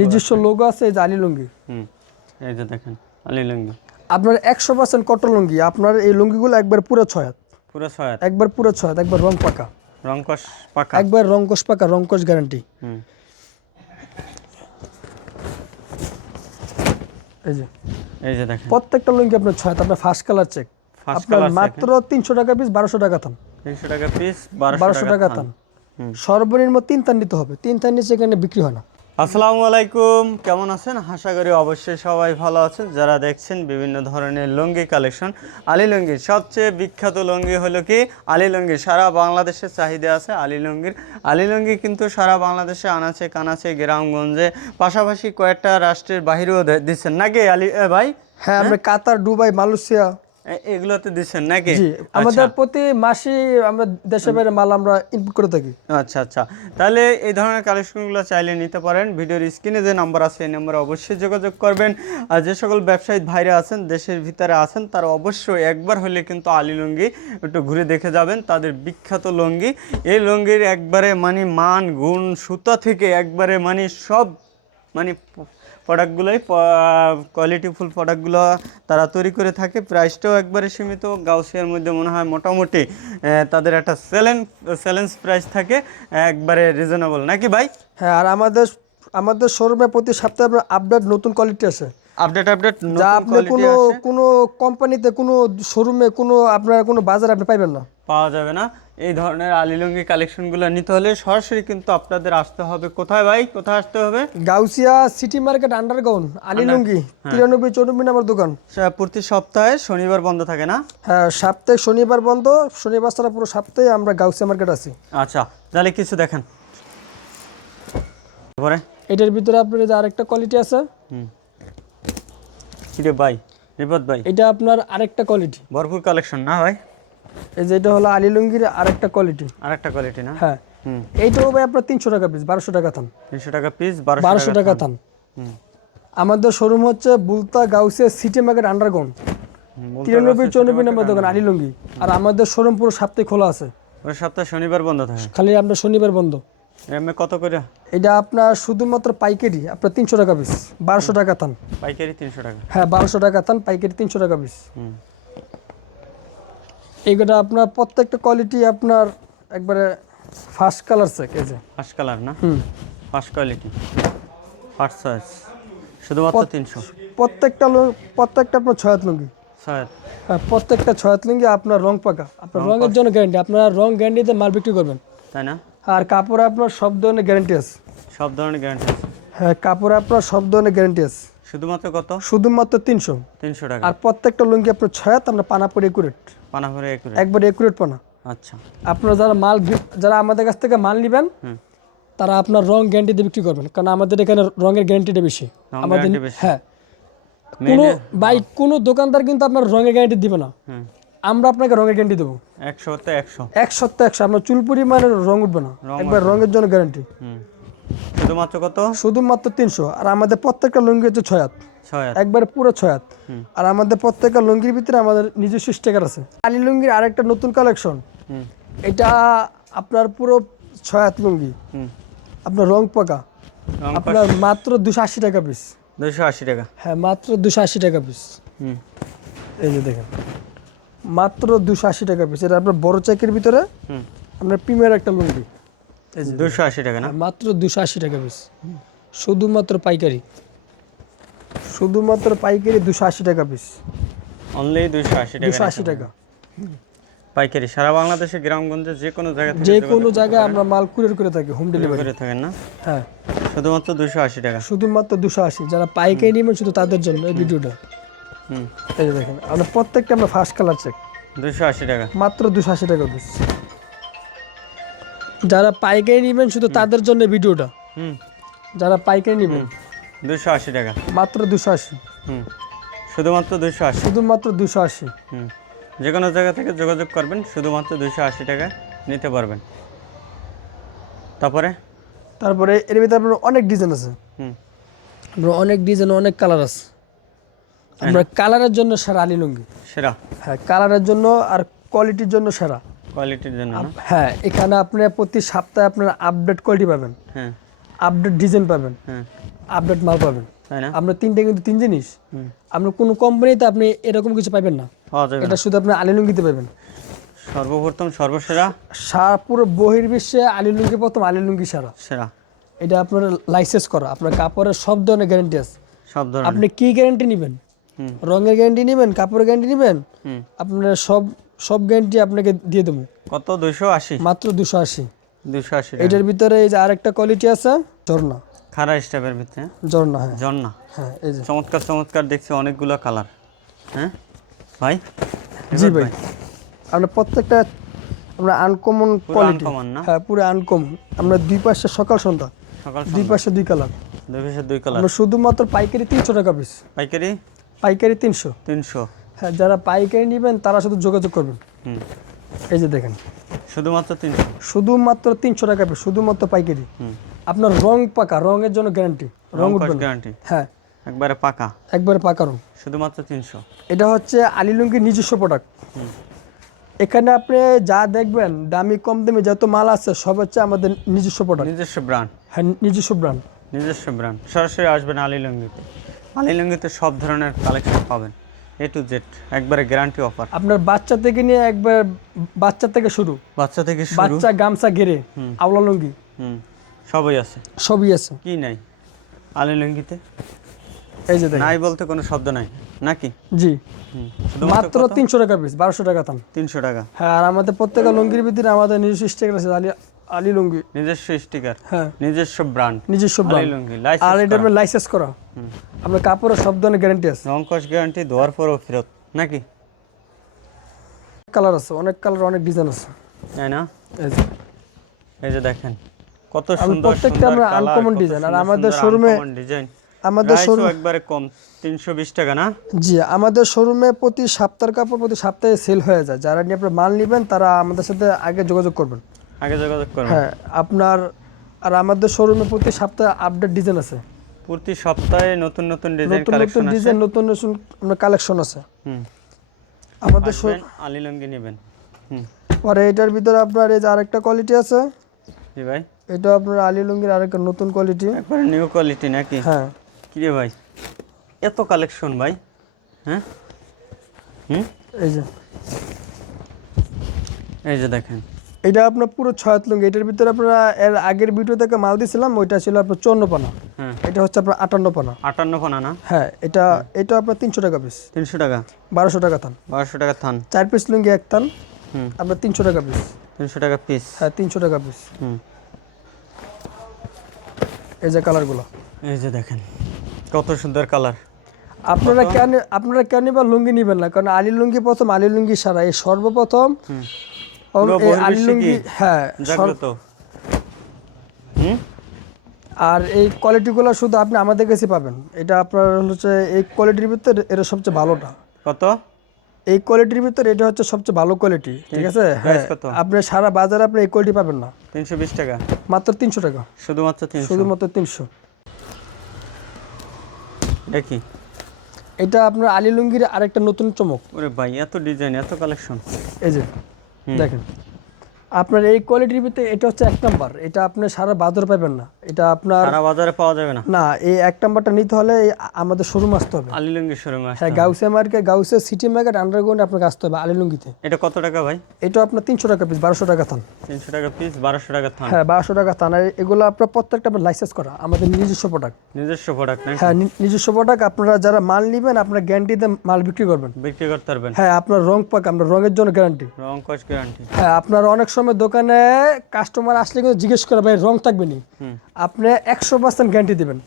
নিজস্ব লোগো আছে এই যে আলী লুঙ্গি। হুম এই যে দেখেন আলি লুঙ্গি। আপনার একশো পার্সেন্ট কটন লুঙ্গি আপনার এই লুঙ্গিগুলো একবার পুরো ছয় হাত। পুরো ছয় হাত? একবার পুরো ছয় হাত একবার রং পাকা। রংকশ পাকা? একবার রংকশ পাকা রংকশ গ্যারান্টি হুম। এই যে। এই যে দেখেন। প্রত্যেকটা লুঙ্গি আপনার ছয় হাত আপনার ফার্স্ট কালার চেক আপনার colour মাত্র তিনশো টাকা পিস বারোশো টাকা থাম তিনশো টাকা পিস বারোশো টাকা থাম সর্বনিম্ন তিন তার নিতে হবে। তিন তার নিচে এখানে বিক্রি হয় না। আসসালামু আলাইকুম। কেমন আছেন? আশা করি অবশ্যই সবাই ভালো আছেন। যারা দেখছেন বিভিন্ন ধরনের লুঙ্গি কালেকশন আলী লুঙ্গি সবচেয়ে বিখ্যাত লুঙ্গি হলো কি? আলী লুঙ্গি সারা বাংলাদেশে চাহিদা আছে আলী লুঙ্গির। আলী লুঙ্গি কিন্তু সারা বাংলাদেশে আনাচে কানাচে গ্রামগঞ্জে পাশাপাশি কয়েকটা রাষ্ট্রের বাহিরেও দিচ্ছেন। নাকি আলী ভাই? হ্যাঁ? আমরা কাতার দুবাই মালয়েশিয়া। এগুলোতে দিচ্ছেন নাকি? আমাদের প্রতি মাসে আমরা দেশের বাইরে মাল আমরা ইনপুট করে থাকি। আচ্ছা আচ্ছা। তাহলে এই ধরনের কালেকশনগুলো চাইলে নিতে পারেন। ভিডিওর স্ক্রিনে যে নাম্বার আছে এই নাম্বারে অবশ্যই যোগাযোগ করবেন। আর যে সকল ব্যবসায়ী ভাইরা আছেন দেশের ভিতরে আছেন তারা অবশ্যই একবার হলে কিন্তু আলী লুঙ্গি একটু ঘুরে দেখে যাবেন তাদের বিখ্যাত লুঙ্গি। এই লুঙ্গির একবারে মানে মান গুণ সুতা থেকে একবারে মানে সব মানে প্রোডাক্টগুলোই কোয়ালিটিফুল প্রোডাক্টগুলো তারা তৈরি করে থাকে। প্রাইসটাও একবারে সীমিত। গাউসিয়ার মধ্যে মনে হয় মোটামুটি তাদের একটা চ্যালেঞ্জ চ্যালেঞ্জ প্রাইস থাকে একবারে রিজনেবল নাকি ভাই? হ্যাঁ আর আমাদের আমাদের শোরুমে প্রতি সপ্তাহে আপনার আপডেট নতুন কোয়ালিটি আছে। আপডেট আপডেট যা আপনি কোনো কোনো কোম্পানিতে কোনো শোরুমে কোনো আপনার কোনো বাজারে আপনি পাইবেন না। পাওয়া যাবে না। এই ধরনের আলিলুঙ্গি কালেকশনগুলো নিতে হলে সরাসরি কিন্তু আপনাদের আসতে হবে। কোথায় ভাই? কোথায় আসতে হবে? গাউসিয়া সিটি মার্কেট আন্ডারগ্রাউন্ড আলিলুঙ্গি তিরানব্বই চৌরানব্বই নাম্বার দোকান। প্রতি সপ্তাহে শনিবার বন্ধ থাকে না? হ্যাঁ সপ্তাহে শনিবার বন্ধ শনিবার ছাড়া পুরো সপ্তাহে আমরা গাউসিয়া মার্কেট আছি। আচ্ছা তাহলে কিছু দেখেন। তারপরে এটার ভিতরে আপনার যে আরেকটা কোয়ালিটি আছে। হুম। ভাই রিপত ভাই। এটা আপনার আরেকটা কোয়ালিটি ভরপুর কালেকশন না ভাই? এই যে এটা হলো আলিলুঙ্গির আরেকটা কোয়ালিটি আরেকটা কোয়ালিটি না? হ্যাঁ। হুম। এইটাও ভাই আপনার তিনশো টাকা পিস বারোশো টাকা থাম তিনশো টাকা পিস বারোশো টাকা থাম হুম। আমাদের শোরুম হচ্ছে Bulta Gausia city market underground তিরানব্বই চৌরানব্বই নম্বর দোকান আলিলুঙ্গি আর আমাদের শোরুম পুরো সপ্তাহে খোলা আছে। ওই সপ্তাহে শনিবার বন্ধ থাকে। খালি আপনার শনিবার বন্ধ। এমনি কত করে? এটা আপনার শুধুমাত্র পাইকারি আপনার তিনশো টাকা পিস বারোশো টাকা থান। পাইকারি তিনশো টাকা। হ্যাঁ বারোশো টাকা থান পাইকারি তিনশো টাকা পিস হুম। এইগুলো আপনার প্রত্যেকটা কোয়ালিটি আপনার একবারে ফার্স্ট কালার চেক এই যে। ফার্স্ট কালার না? হুম। ফার্স্ট কোয়ালিটি ফার্স্ট সাইজ শুধুমাত্র তিনশো। প্রত্যেকটা প্রত্যেকটা আপনার ছয়াত লুঙ্গি। হ্যাঁ প্রত্যেকটা ছয়াত লুঙ্গি আপনার রং পাকা। আপনার রঙের জন্য গ্যারান্টি আপনার রং গ্যারান্টিতে মাল বিক্রি করবেন। তাই না? আর কাপড়ে আপনার সব ধরনের গ্যারান্টি আছে। সব ধরনের গ্যারান্টি আছে। হ্যাঁ কাপড়ে আপনার সব ধরনের গ্যারান্টি আছে। শুধুমাত্র কত? শুধুমাত্র তিনশো। তিনশো টাকা। আর প্রত্যেকটা লুঙ্গি আপনার ছয়াত আপনার পানা পরে একুরেট। পানাভরে একুরে একবার একুরেট পানা। আচ্ছা। আপনারা যারা মাল যারা আমাদের কাছ থেকে মাল নেবেন তারা আপনার রং গ্যারান্টি দিয়ে বিক্রি করবেন। কারণ আমাদের এখানে রঙের গ্যারান্টিটা বেশি। আমাদের হ্যাঁ। কোনো বাইক কোনো দোকানদার কিন্তু আপনার রঙের গ্যারান্টি দিবে না। আমরা আপনাকে রঙের গ্যারান্টি দেবো। একশো একশো। এক সপ্তাহ একশো। আপনার চুল পরিমাণের রং উঠবে না। একবার রঙের জন্য গ্যারান্টি হুম। শুধুমাত্র কত? শুধুমাত্র তিনশো। আর আমাদের প্রত্যেকটা লুঙ্গি হচ্ছে ছয় হাত। একবারে পুরো ছয় হাত। আর আমাদের প্রত্যেকটা লুঙ্গির ভিতরে আমাদের নিজস্ব স্টিকার আছে। আলি লুঙ্গির আরেকটা নতুন কালেকশন এটা আপনার পুরো ছয় হাত লুঙ্গি। আপনার রং পাকা। আপনার মাত্র দুশো আশি টাকা পিস দুশো আশি টাকা। হ্যাঁ মাত্র দুশো আশি টাকা পিস এই যে দেখেন। মাত্র দুশো আশি টাকা পিস এটা আপনার বড় চেকের ভিতরে আপনার প্রিমিয়ার একটা লুঙ্গি। দুশো আশি টাকা না? মাত্র দুশো আশি টাকা পিস শুধুমাত্র পাইকারি। শুধুমাত্র পাইকারি দুশো আশি টাকা পিস অনলি দুশো আশি টাকা দুশো আশি টাকা। পাইকারি সারা বাংলাদেশে গ্রামগঞ্জে যে কোনো জায়গা যে কোনো জায়গায় আমরা মাল কুরিয়ার করে থাকি হোম ডেলিভারি করে থাকেন না? হ্যাঁ। শুধুমাত্র দুশো আশি টাকা? শুধুমাত্র দুশো আশি। যারা পাইকারি নেবেন শুধু তাদের জন্য এই ভিডিওটা। হুম। এই দেখেন আমরা প্রত্যেকটা আমরা ফার্স্ট কালার চেক দুশো আশি টাকা। মাত্র দুশো আশি টাকা পিস যারা পাইকারি নেবেন শুধু তাদের জন্য ভিডিওটা। হুম। যারা পাইকারি নেবেন। দুশো আশি টাকা। মাত্র দুশো আশি। হুম। শুধুমাত্র দুশো আশি। শুধুমাত্র দুশো আশি। হুম। যে কোনো জায়গা থেকে যোগাযোগ করবেন শুধুমাত্র দুশো আশি টাকা নিতে পারবেন। তারপরে? তারপরে এর ভিতরে আপনার অনেক ডিজাইন আছে। হুম। আপনার অনেক ডিজাইন অনেক কালার আছে। আমরা কালারের জন্য সেরা আলি লুঙ্গি। সেরা। হ্যাঁ কালারের জন্য আর কোয়ালিটির জন্য সেরা। কোয়ালিটির জন্য হ্যাঁ এখানে আপনি প্রতি সপ্তাহে আপনার আপডেট কোয়ালিটি পাবেন। হ্যাঁ। আপডেট ডিজাইন পাবেন। হ্যাঁ। আপডেট মাল পাবেন। আপনার তিনটে কিন্তু তিন জিনিস। আপনার কোনো কোম্পানিতে আপনি এরকম কিছু পাবেন না। এটা শুধু আপনি আলি লুঙ্গিতে পাবেন। সর্বপ্রথম সর্বসেরা? সারা পুরো বহির্বিশ্বে আলি লুঙ্গি প্রথম আলি লুঙ্গি সারা। সেরা। এটা আপনার লাইসেন্স করা। আপনার কাপড়ের সব ধরনের গ্যারেন্টি আছে। সব ধরনের। আপনি কি গ্যারেন্টি নেবেন? রঙের গ্যারেন্টি নেবেন কাপড়ের গ্যারেন্টি নেবেন? আপনার সব সব গ্যারান্টি আপনাকে দিয়ে দেবো। কত? দুইশো আশি? মাত্র দুশো আশি। দুশো আশি এটার ভিতরে এই যে আরেকটা কোয়ালিটি আছে ঝর্ণা। খারা স্টাফের ভিতরে? ঝর্ণা হ্যাঁ। জন্না হ্যাঁ এই যে। চমৎকার চমৎকার দেখছি অনেকগুলো কালার হ্যাঁ? ভাই? জি ভাই। আমরা প্রত্যেকটা আমরা আনকমন কোয়ালিটি? হ্যাঁ পুরো আনকমন আমরা দুই পাশে সকাল সন্ধ্যা। সকাল দুই পাশে দুই কালার দুই পাশে দুই কালার আমরা শুধুমাত্র পাইকারি তিনশো টাকা পিস পাইকারি? পাইকারি তিনশো। তিনশো। হ্যাঁ যারা পাইকারি নেবেন তারা শুধু যোগাযোগ করবেন। হুম। এই যে দেখেন। শুধুমাত্র তিনশো? শুধুমাত্র তিনশো টাকা শুধুমাত্র পাইকারি। আপনার রং পাকা রঙের জন্য গ্যারান্টি রং উঠবে গ্যারান্টি হ্যাঁ। একবারে পাকা? একবারে পাকা রং। শুধুমাত্র তিনশো? এটা হচ্ছে আলিলুঙ্গির নিজস্ব প্রোডাক্ট এখানে আপনি যা দেখবেন দামি কম দামি যত মাল আছে সব হচ্ছে আমাদের নিজস্ব প্রোডাক্ট নিজস্ব ব্র্যান্ড হ্যাঁ নিজস্ব ব্র্যান্ড নিজস্ব ব্র্যান্ড সরাসরি আসবেন আলিলঙ্গিতে আলিলঙ্গিতে সব ধরনের কালেকশন পাবেন। এ টু জেড একবারে গ্যারান্টি অফার আপনার বাচ্চা থেকে নিয়ে একবার বাচ্চা থেকে শুরু। বাচ্চা থেকে শুরু। বাচ্চা গামছা ঘেরে আওলা লুঙ্গি। হুম সবই আছে। সবই আছে। কি নাই? আলিলঙ্গিতে এই যে নাই বলতে কোনো শব্দ নাই। নাকি? জি। মাত্র তিনশো টাকা পিস বারোশো টাকা দাম। তিনশো টাকা। হ্যাঁ আর আমাদের প্রত্যেকটা লুঙ্গির ভিতরে আমাদের নিজস্ব স্টিকার আছে। আলি আলি লুঙ্গি। নিজস্ব স্টিকার হ্যাঁ। নিজস্ব ব্র্যান্ড নিজস্ব ব্র্যান্ড। আর এটা লাইসেন্স করা। আপনার কাপড়ের সব ধরনের গ্যারান্টি আছে। রংকশ গ্যারান্টি দেওয়ার পরও ফেরত নাকি? কালার আছে অনেক কালার অনেক ডিজাইন আছে। তাই না? এই যে। দেখেন কত সুন্দর প্রত্যেকটা আমরা কত design, আর আমাদের uncommon design আমাদের শোরুম একবারে কম তিনশো বিশ টাকা না? জি আমাদের শোরুমে প্রতি সপ্তাহের কাপড় প্রতি সপ্তাহে সেল হয়ে যায়। যারা নিয়ে আপনার মাল নেবেন তারা আমাদের সাথে আগে যোগাযোগ করবেন। আগে যোগাযোগ করবেন হ্যাঁ আপনার আর আমাদের শোরুমে প্রতি সপ্তাহে আপডেট ডিজাইন আছে। প্রতি সপ্তাহে নতুন নতুন ডিজাইন নতুন নতুন কালেকশন ডিজাইন নতুন নতুন আপনার কালেকশন আছে। হুম। আমাদের আসবেন, আলিলঙ্গি নেবেন। হুম। পরে এটার ভিতরে আপনার এই যে আরেকটা কোয়ালিটি আছে। জি ভাই? এটা আপনার আলী লুঙ্গির আরেকটা নতুন কোয়ালিটি একবারে নিউ কোয়ালিটি নাকি? হ্যাঁ। কি রে ভাই? এত কালেকশন ভাই। হ্যাঁ? হুম? এই যে। এই যে দেখেন। এটা আপনার পুরো ছয়াত লুঙ্গি। এটার ভিতরে আপনারা এর আগের ভিডিও থেকে মাল দিয়েছিলাম ওইটা ছিল আপনার চুয়ান্ন পানা। হ্যাঁ। এটা হচ্ছে আপনার আটান্ন পানা। আটান্ন ফোনা না? হ্যাঁ এটা এটা আপনার তিনশো টাকা পিস তিনশো টাকা? বারোশো টাকা থান। বারোশো টাকা থান। চার পিস লুঙ্গি এক থান। আপনার তিনশো টাকা পিস তিনশো টাকা পিস হ্যাঁ তিনশো টাকা পিস হুম। এই যে কালারগুলো এই যে দেখেন কত সুন্দর কালার আপনারা কেন আপনারা কেন বা লুঙ্গি নেবেন না? কারণ আলী লুঙ্গি প্রথম আলী লুঙ্গি সারা। এই সর্বপ্রথম হ্যাঁ জাগ্রত। আর এই কোয়ালিটিগুলো শুধু আপনি আমাদের কাছে পাবেন। এটা আপনার হচ্ছে এই কোয়ালিটির ভিতরে এটা সবচেয়ে ভালোটা। কত? এই কোয়ালিটির ভিতরে এটা হচ্ছে সবচেয়ে ভালো কোয়ালিটি ঠিক আছে? হ্যাঁ আপনি সারা বাজারে আপনি এই কোয়ালিটি পাবেন না। তিনশো বিশ টাকা। মাত্র তিনশো টাকা। শুধুমাত্র শুধুমাত্র তিনশো। দেখি এটা আপনার আলী লুঙ্গির আরেকটা নতুন চমক। ওরে ভাই এত ডিজাইন এত কালেকশন। এই যে দেখেন। আপনার এই কোয়ালিটির ভিতরে এটা হচ্ছে এক নাম্বার এটা আপনি সারা বাজার পাবেন না। এটা আপনার সারা বাজারে পাওয়া যাবে না? না এই এক নাম্বারটা নিতে হলে আমাদের শোরুম আসতে হবে। আলিলঙ্গি শোরুমে হ্যাঁ গাউসে মার্কেট গাউসে সিটি মার্কেট আন্ডারগ্রাউন্ড আপনাকে আসতে হবে আলী লুঙ্গিতে এটা কত টাকা ভাই? এটা আপনার তিনশো টাকা পিস বারোশো টাকা থান। তিনশো টাকা পিস বারোশো টাকা থান। হ্যাঁ বারোশো টাকা থান। আর এগুলো আপনার প্রত্যেকটা আপনার লাইসেন্স করা আমাদের নিজস্ব প্রোডাক্ট নিজস্ব প্রোডাক্ট হ্যাঁ নিজস্ব প্রোডাক্ট আপনারা যারা মাল নেবেন আপনার গ্যারান্টিতে মাল বিক্রি করবেন। বিক্রি করতে পারবেন। হ্যাঁ আপনার রং পাক আপনার রঙের জন্য গ্যারান্টি রং কস গ্যারান্টি হ্যাঁ আপনার অনেক সময় দোকানে কাস্টমার আসলে কিন্তু জিজ্ঞেস করে ভাই রং থাকবে নি? আপনি একশো পার্সেন্ট গ্যারান্টি দেবেন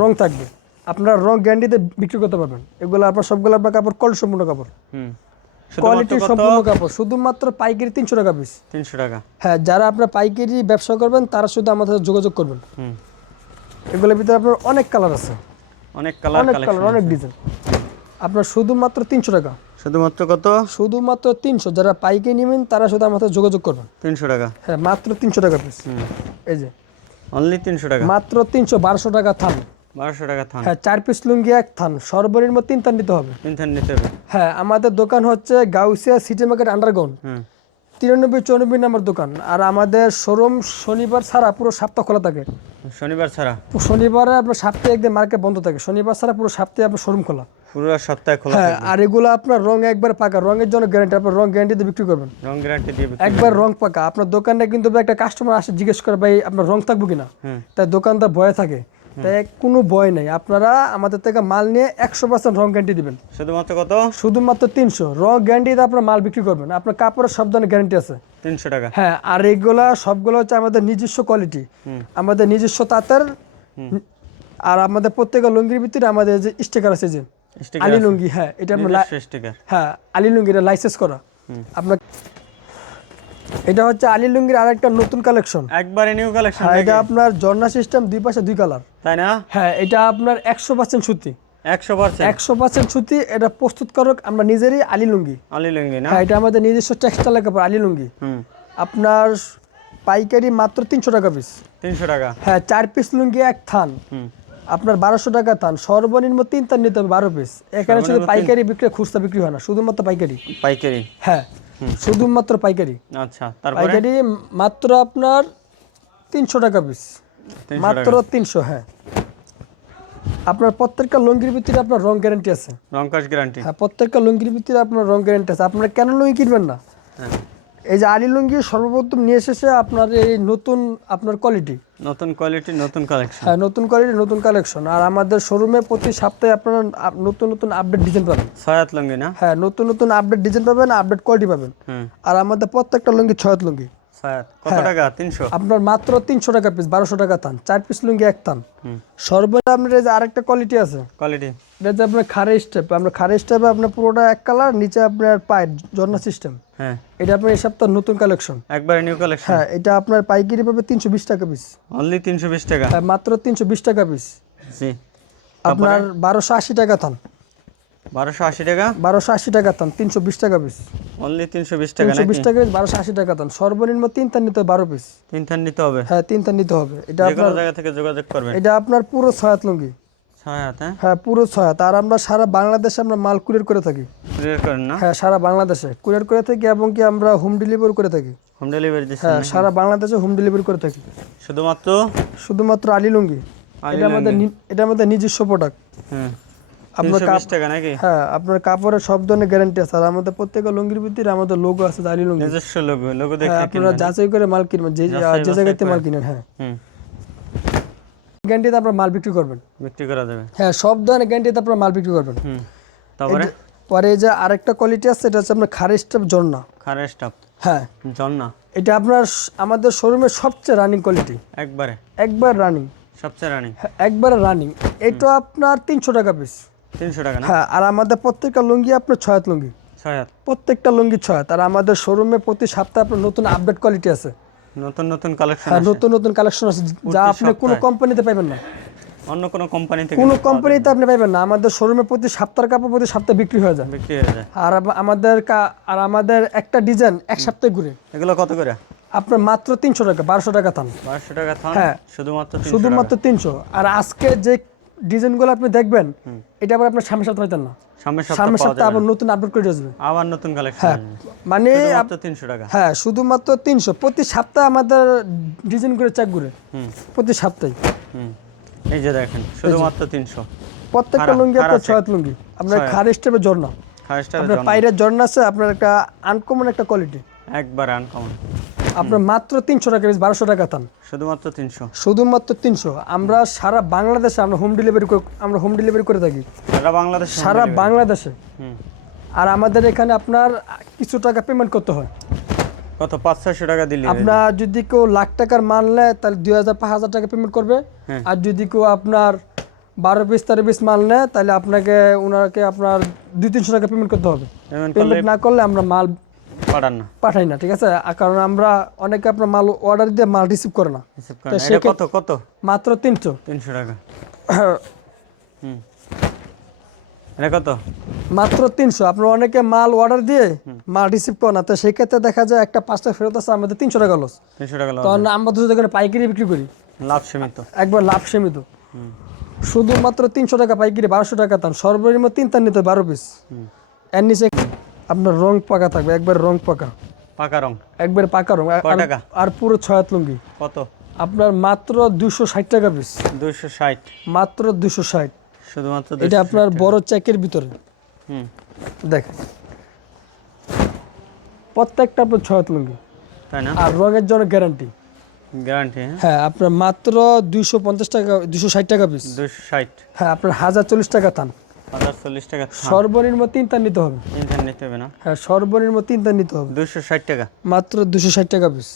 রং থাকবে। আপনার রং গ্যারান্টিতে বিক্রি করতে পারবেন। এগুলো আপনার সবগুলো আপনার কাপড় কোয়ালিটি সম্পূর্ণ কাপড়। কোয়ালিটি সম্পূর্ণ কাপড়। শুধুমাত্র পাইকারি তিনশো টাকা পিস তিনশো টাকা। হ্যাঁ যারা আপনার পাইকারি ব্যবসা করবেন তারা শুধু আমাদের সাথে যোগাযোগ করবেন। এগুলোর ভিতরে আপনার অনেক কালার আছে। অনেক কালার অনেক কালার অনেক ডিজাইন আপনার শুধুমাত্র তিনশো টাকা। শুধুমাত্র কত? শুধুমাত্র তিনশো। যারা পাইকারি নেবেন তারা শুধু আমার সাথে যোগাযোগ করবেন। তিনশো টাকা। হ্যাঁ মাত্র তিনশো টাকা পিস এই যে। অনলি তিনশো টাকা? মাত্র তিনশো বারোশো টাকা থান। বারোশো টাকা থান। হ্যাঁ চার পিস লুঙ্গি এক থান। সর্বনিম্ন তিন থান নিতে হবে। তিন থান নিতে হবে। হ্যাঁ আমাদের দোকান হচ্ছে গাউসিয়া সিটি মার্কেট আন্ডারগ্রাউন্ড। তিরানব্বই চৌরানব্বই নম্বর দোকান। আর আমাদের শোরুম শনিবার ছাড়া পুরো সপ্তাহ খোলা থাকে। শনিবার ছাড়া? শনিবারে আপনার সপ্তাহে একদিন মার্কেট বন্ধ থাকে। শনিবার ছাড়া পুরো সপ্তাহে আপনার শোরুম খোলা। পুরো সপ্তাহে খোলা হ্যাঁ আর এগুলো আপনার রং একবার পাকা রঙের জন্য গ্যারান্টি আপনার রং গ্যারান্টিতে বিক্রি করবেন। রং গ্যারান্টি দিয়ে একবার রং পাকা। আপনার দোকানে কিন্তু একটা কাস্টমার আসে জিজ্ঞেস করে ভাই আপনার রং থাকব কিনা? তাই দোকানদার ভয়ে থাকে। তাই কোনো ভয় নেই। আপনারা আমাদের থেকে মাল নিয়ে একশো পার্সেন্ট রং গ্যারান্টি দিবেন। শুধুমাত্র কত? শুধুমাত্র তিনশো। রং গ্যারান্টিতে আপনার মাল বিক্রি করবেন। আপনার কাপড়ের সব ধরনের গ্যারান্টি আছে। তিনশো টাকা। হ্যাঁ আর এইগুলা সবগুলো হচ্ছে আমাদের নিজস্ব কোয়ালিটি আমাদের নিজস্ব তাঁতের আর আমাদের প্রত্যেকের লুঙ্গির ভিতরে আমাদের যে স্টিকার আছে যে আলি লুঙ্গি হ্যাঁ এটা আপনার হ্যাঁ আলি লুঙ্গি এটা লাইসেন্স করা আপনার এটা হচ্ছে আলি লুঙ্গির আরেকটা নতুন কালেকশন একবারে নিউ কালেকশন হ্যাঁ এটা আপনার ঝর্ণা সিস্টেম দুই পাশে দুই কালার তাই না? হ্যাঁ এটা আপনার একশো পার্সেন্ট সুতি। একশো পার্সেন্ট সুতি এটা প্রস্তুতকারক আমরা নিজেরই আলি লুঙ্গি। আলি লুঙ্গি না? হ্যাঁ এটা আমাদের নিজস্ব টেক্সটাইল কাপড় আলি লুঙ্গি। আপনার পাইকারি মাত্র তিনশো টাকা পিস তিনশো টাকা। হ্যাঁ চার পিস লুঙ্গি এক থান। হুম। আপনার বারোশো টাকা তান সর্বনিম্ন তিন তান নিতে হবে বারো পিস এখানে শুধু পাইকারি বিক্রি খুচরা বিক্রি হয় না শুধুমাত্র পাইকারি। পাইকারি? হ্যাঁ শুধুমাত্র পাইকারি। আচ্ছা পাইকারি মাত্র আপনার তিনশো টাকা পিস মাত্র তিনশো হ্যাঁ। আপনার প্রত্যেকটা লুঙ্গির ভিতরে আপনার রং গ্যারান্টি আছে। রংকাশ গ্যারান্টি হ্যাঁ প্রত্যেকটা লুঙ্গির ভিতরে আপনার রং গ্যারান্টি আছে। আপনারা কেন লুঙ্গি কিনবেন না? হ্যাঁ। এই যে আলী লুঙ্গি সর্বপ্রথম নিয়ে এসেছে আপনার এই নতুন আপনার কোয়ালিটি নতুন কোয়ালিটি নতুন কালেকশন হ্যাঁ নতুন কোয়ালিটি নতুন কালেকশন আর আমাদের শোরুমে প্রতি সপ্তাহে আপনারা আপ- নতুন নতুন আপডেট ডিজাইন পাবেন। ছয়াত লুঙ্গি না? হ্যাঁ নতুন নতুন আপডেট ডিজাইন পাবেন আপডেট কোয়ালিটি পাবেন। আর আমাদের প্রত্যেকটা লুঙ্গি ছয় লুঙ্গি। ছয়াত কত হ্যাঁ। টাকা? তিনশো? আপনার মাত্র তিনশো টাকা পিস বারোশো টাকা থান চার পিস লুঙ্গি এক আপনার যে আরেকটা কোয়ালিটি আছে। কোয়ালিটি এটা যে আপনার খারে স্টেপ আপনার খারে স্টেপে আপনার পুরোটা এক কালার নিচে আপনার পায়ের ঝর্ণা সিস্টেম হ্যাঁ। এটা আপনার এই সপ্তাহ নতুন কালেকশন একবারে নিউ কালেকশন হ্যাঁ এটা আপনার পাইকারি পাবে তিনশো বিশ টাকা পিস অনলি তিনশো বিশ টাকা? হ্যাঁ মাত্র তিনশো বিশ টাকা পিস জি। আপনার বারোশো আশি টাকা থান বারোশো আশি টাকা? বারোশো আশি টাকা থান তিনশো বিশ টাকা পিস অনলি তিনশো বিশ টাকা তিনশো বিশ টাকা পিস বারোশো আশি টাকা থান সর্বনিম্ন তিন থান নিতে হবে বারো পিস তিন থান নিতে হবে? হ্যাঁ তিন থান নিতে হবে। এটা আপনার জায়গা থেকে যোগাযোগ করবেন। এটা আপনার পুরো ছয়াত লুঙ্গি। হ্যাঁ? হ্যাঁ পুরো আর আমরা সারা বাংলাদেশে আমরা মাল কুরিয়ার করে থাকি। হ্যাঁ সারা বাংলাদেশে। কুরিয়ার করে থাকি এবং কি আমরা হোম ডেলিভারি করে থাকি। হোম ডেলিভারি হ্যাঁ সারা বাংলাদেশে হোম ডেলিভারি করে থাকি। শুধুমাত্র? শুধুমাত্র আলি লুঙ্গি। এটা আমাদের এটা আমাদের নিজস্ব প্রোডাক্ট হ্যাঁ। আপনার টাকা নাকি? হ্যাঁ আপনার কাপড়ের সব ধরনের গ্যারান্টি আছে। আর আমাদের প্রত্যেকটা লুঙ্গির ভিতরে আমাদের লোগো আছে লুঙ্গি। নিজস্ব লোগো লোগো দেখে হ্যাঁ আপনারা যাচাই করে মাল কিনবেন যে যে জায়গাতে মাল কিনেন হ্যাঁ। গ্যারান্টিতে আপনার মাল বিক্রি করবেন। বিক্রি করা যাবে। হ্যাঁ সব ধরনের গ্যারান্টিতে আপনার মাল বিক্রি করবেন। তারপরে? পরে যে আরেকটা কোয়ালিটি আছে এটা হচ্ছে আপনার খারের স্টেপ জন্না খারা স্টাফ হ্যাঁ। এটা আপনার আমাদের শোরুমের সবচেয়ে রানিং কোয়ালিটি একবারে? একবার রানিং সবচেয়ে রানি একবার রানিং এটা আপনার তিনশো টাকা পিস তিনশো টাকা হ্যাঁ আর আমাদের প্রত্যেকটা লুঙ্গি আপনার ছয়াত লুঙ্গি। ছয় হাত? প্রত্যেকটা লুঙ্গি ছয়াত আর আমাদের শোরুমে প্রতি সপ্তাহে আপনার নতুন আপডেট কোয়ালিটি আছে। নতুন নতুন কালেকশন হ্যাঁ নতুন নতুন কালেকশন আছে যা আপনি কোনো কোম্পানিতে পাবেন না। অন্য কোনো কোম্পানি থেকে কোনো কোম্পানিতে আপনি পাবেন না। আমাদের শোরুমে প্রতি সপ্তাহের কাপড় প্রতি সপ্তাহে বিক্রি হয়ে যায়। বিক্রি হয়ে যায়। আর আমাদের আর আমাদের একটা ডিজাইন এক সপ্তাহে ঘুরে। এগুলো কত করে? আপনার মাত্র তিনশো টাকা বারোশো টাকা থান। বারোশো টাকা থান? হ্যাঁ। শুধুমাত্র শুধুমাত্র তিনশো। আর আজকে যে ডিজাইনগুলো আপনি দেখবেন এটা আবার আপনার সামনে সপ্তাহে পাইতেন না। সামনের সপ্তাহে সামনের আবার নতুন আপডেট করে আসবে। আবার নতুন কালেকশন হ্যাঁ মানে তিনশো টাকা। হ্যাঁ শুধুমাত্র তিনশো। প্রতি সপ্তাহে আমাদের ডিজাইন করে চেক হুম। প্রতি সপ্তাহে। এই যে দেখেন শুধুমাত্র তিনশো। প্রত্যেকটা লুঙ্গি খারা আপনার ছয় লুঙ্গি। আপনার খার স্টেপের খারেসটা আপনার পাইরের জন্য আছে আপনার একটা আনকমন একটা কোয়ালিটি একবার আনকমন আপনার মাত্র তিনশো টাকা পিস বারোশো টাকা থান শুধুমাত্র তিনশো। শুধুমাত্র তিনশো। আমরা সারা বাংলাদেশে আমরা হোম ডেলিভারি আমরা হোম ডেলিভারি করে থাকি। সারা বাংলাদেশ সারা বাংলাদেশে। আর আমাদের এখানে আপনার কিছু টাকা পেমেন্ট করতে হয়। কত? পাঁচ ছয়শো টাকা দিলে আপনার যদি কেউ লাখ টাকার মাল নেয় তাহলে দুই হাজার পাঁচ হাজার টাকা পেমেন্ট করবে। হ্যাঁ। আর যদি কেউ আপনার বারো পিস তেরো পিস মাল নেয় তাহলে আপনাকে ওনাকে আপনার দুই তিনশো টাকা পেমেন্ট করতে হবে। পেমেন্ট না করলে আমরা মাল পাঠান না। পাঠাই না ঠিক আছে? কারণ আমরা অনেকে আপনার মাল অর্ডার দিয়ে মাল রিসিভ করে না। কত? কত? মাত্র তিনশো। তিনশো টাকা। হুম। এটা কত? মাত্র তিনশো। আপনার অনেকে মাল অর্ডার দিয়ে মাল রিসিভ করে না। তো সেই ক্ষেত্রে দেখা যায় একটা পাঁচটা ফেরত আছে আমাদের তিনশো টাকা লস তিনশো টাকা তখন আমরা তো যদি পাইকারি বিক্রি করি। লাভ সীমিত। একবার লাভ সীমিত। শুধুমাত্র তিনশো টাকা পাইকারি বারোশো টাকা তান সর্বনিম্ন তিন তার নিতে বারো পিস। এর নিচে আপনার রং পাকা থাকবে একবার রং পাকা। পাকা রং। একবার পাকা রং। আর- পুরো ছয় হাত লুঙ্গি। কত? আপনার মাত্র দুশো ষাট টাকা পিস দুশো ষাট। মাত্র দুশো ষাট। শুধুমাত্র এটা আপনার বড় চেকের ভিতরে। হুম। দেখেন। প্রত্যেকটা আপনার ছয় হাত লুঙ্গি। তাই না? আর রঙের জন্য গ্যারান্টি গ্যারান্টি হ্যাঁ? আপনার মাত্র দুইশো পঞ্চাশ টাকা দুশো ষাট টাকা পিস দুইশো ষাট। হ্যাঁ আপনার হাজার চল্লিশ টাকা থান টাকা। সর্বনিম্ন তিন নিতে হবে। ইঞ্জিন নিতে হবে না? হ্যাঁ সর্বনিম্ন নিতে হবে। দুইশো ষাট টাকা। মাত্র দুশো ষাট টাকা পিস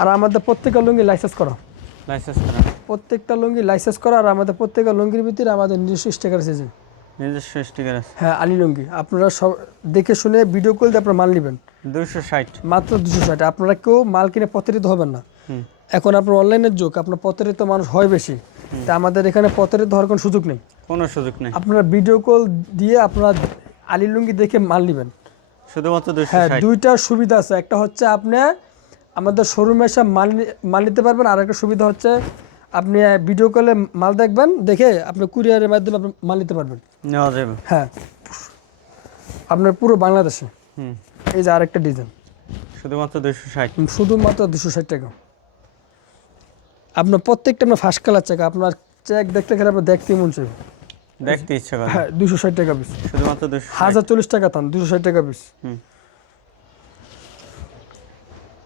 আর আমাদের প্রত্যেকটা লুঙ্গি লাইসেন্স করা। লাইসেন্স করা। প্রত্যেকটা লুঙ্গি লাইসেন্স করা আর আমাদের প্রত্যেকটা লুঙ্গির ভিতরে আমাদের নিজস্ব স্টিকার এসেছে নিজস্ব স্টিকার আছে। হ্যাঁ আলি লুঙ্গি। আপনারা সব দেখে শুনে ভিডিও কল দিয়ে আপনারা মাল নেবেন। মাত্র দুশো ষাট। আপনারা কেউ মাল কিনে প্রতারিত হবেন না। এখন আপনার অনলাইনের যুগ আপনার প্রতারিত মানুষ হয় বেশি। তা আমাদের এখানে পথের হওয়ার কোনো সুযোগ নেই। কোনো সুযোগ নেই। আপনারা ভিডিও কল দিয়ে আপনারা আলি লুঙ্গি দেখে মাল নেবেন। শুধুমাত্র হ্যাঁ দুইটা সুবিধা আছে। একটা হচ্ছে আপনি আমাদের শোরুমে এসে মাল মাল নিতে পারবেন। আর একটা সুবিধা হচ্ছে আপনি ভিডিও কলে মাল দেখবেন দেখে আপনি কুরিয়ারের মাধ্যমে আপনি মাল নিতে পারবেন। নেওয়া যাবে। হ্যাঁ। আপনার পুরো বাংলাদেশে। হুম। এই যে আরেকটা ডিজাইন শুধুমাত্র দুইশো ষাট। শুধুমাত্র দুশো ষাট টাকা। আপনার প্রত্যেকটা আপনার ফার্স্ট কালার চেক আপনার চেক দেখতে গেলে আপনার দেখতে মন চাই দেখতে ইচ্ছা করে। হ্যাঁ দুশো ষাট টাকা পিস শুধুমাত্র হাজার চল্লিশ টাকা থান দুশো ষাট টাকা পিস হুম।